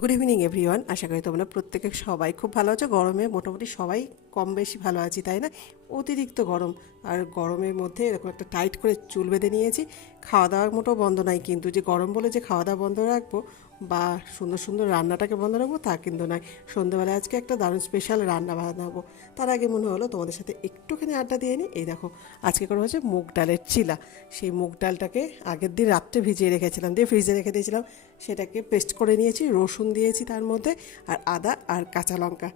Good evening everyone. আশা করি তোমরা প্রত্যেকে সবাই খুব ভালো আছো। গরমে মোটামুটি সবাই কম বেশি ভালো আছি, তাই না? অতিরিক্ত গরম, আর গরমের মধ্যে এরকম একটা টাইট করে চুল বেঁধে নিয়েছি। খাওয়া দাওয়ার মোটেও বন্ধ নাই, কিন্তু যে গরম বলে যে খাওয়া দাওয়া বন্ধ রাখবো বা সুন্দর সুন্দর রান্নাটাকে বন্ধ রাখবো তা কিন্তু নয়। সন্ধ্যেবেলায় আজকে একটা দারুণ স্পেশাল রান্না বানাবো। তার আগে মনে হলো তোমাদের সাথে একটুখানি আড্ডা দিয়ে নিই। এই দেখো, আজকে করা হচ্ছে মুগ ডালের চিলা। সেই মুগ ডালটাকে আগের দিন রাত্রে ভিজিয়ে রেখেছিলাম, দিয়ে ফ্রিজে রেখে দিয়েছিলাম। সেটাকে পেস্ট করে নিয়েছি, রসুন দিয়েছি তার মধ্যে, আর আদা আর কাঁচা লঙ্কা।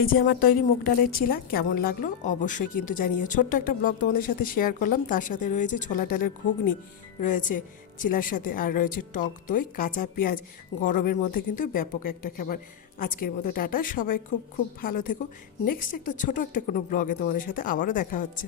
এই যে আমার তৈরি মুগ ডালের চিলা কেমন লাগলো অবশ্যই কিন্তু জানিয়ে। ছোট্ট একটা ব্লগ তোমাদের সাথে শেয়ার করলাম, তার সাথে রয়েছে ছোলা ডালের ঘুগনি, রয়েছে চিলার সাথে, আর রয়েছে টক দই, কাঁচা পেঁয়াজ। গরমের মধ্যে কিন্তু ব্যাপক একটা খাবার। আজকের মতো টাটা, সবাই খুব খুব ভালো থেকো। নেক্সট একটা ছোট একটা কোনো ব্লগে তোমাদের সাথে আবারও দেখা হচ্ছে।